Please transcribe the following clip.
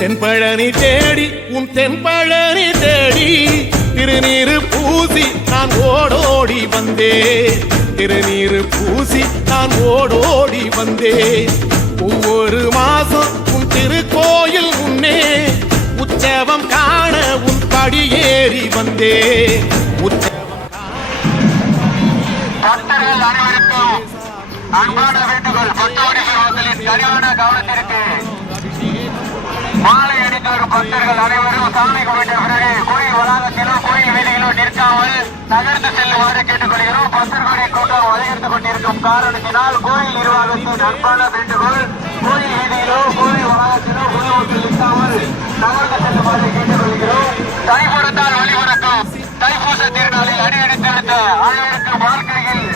தென்பழனி தேடி உன் தென்பழனி தேடி திருநீரு பூசி நான் ஓடோடி வந்தேன். திருநீரு பூசி நான் ஓடோடி வந்தேன். ஒவ்வொரு மாசம் உன் திருக்கோயில் முன்னே உற்சவம் காண உன் படியேறி வந்தேன். பக்தர்கள் அனைவருக்கும் அன்பான வேண்டுகோள். பக்தவடிகள் மக்களின் சரியான கவனத்திற்கு மாலை அடித்து வரும் பக்தர்கள் அனைவரும் சாமி கும்பிட்ட பிறகு கோயில் வளாகத்திலோ கோயில் வீதியிலோ நிற்காமல் நகர்ந்து செல்லுமாறு கேட்டுக்கொள்கிறோம். பக்தர்களுடைய கூட்டம் அதிகரித்துக் கொண்டிருக்கும் காரணத்தினால் கோயில் நிர்வாகத்தின் அன்பான வேண்டுகோள், கோயில் வீதியிலோ கோயில் வளாகத்திலோ பொதுமக்கள் நிற்காமல் நகர்ந்து செல்லுமாறு கேட்டுக்கொள்கிறோம். தைப்பொருத்தால் வழிபடக்கும் தைப்பூச திருநாளில் அடியெடுத்து வைத்த அனைவருக்கும் வாழ்க்கையில்